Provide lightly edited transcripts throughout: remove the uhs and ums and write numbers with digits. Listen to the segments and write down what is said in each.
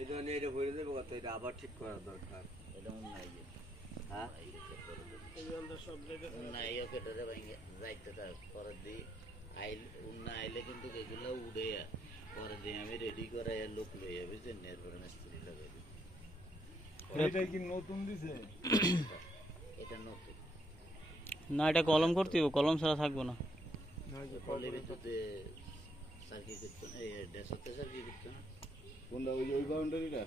এই জন্য এটা ভরে দেবো কত, এটা আবার ঠিক করা দরকার। এটা উন্নয় যে হ্যাঁ উন্নয় কেটে দেবে যাইতে থাক পরে দিই আইল উন্নয় আইলে কিন্তু এগুলো উড়ে পরে দিয়ে আমি রেডি করে লোক লই যাবে যে এরপরে মিস্ত্রি লাগাই দিই। এটা কি নতুন দিছে? এটা নতুন না, এটা কলম করতে হবে, কলম ছাড়া থাকবো না। কলের ভিতরে সার্কি করতো না, এই ডেসাতে সার্কি করতো না। কোনটা ওই ওই বাউন্ডারিটা?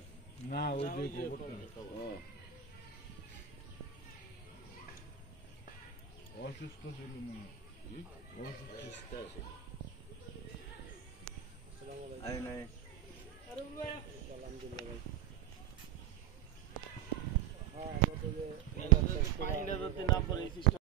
না ওই যে ও অসুস্থ ছিল মনে হয়। অসুস্থ আছে। আরে নাই আলহামদুলিল্লাহ।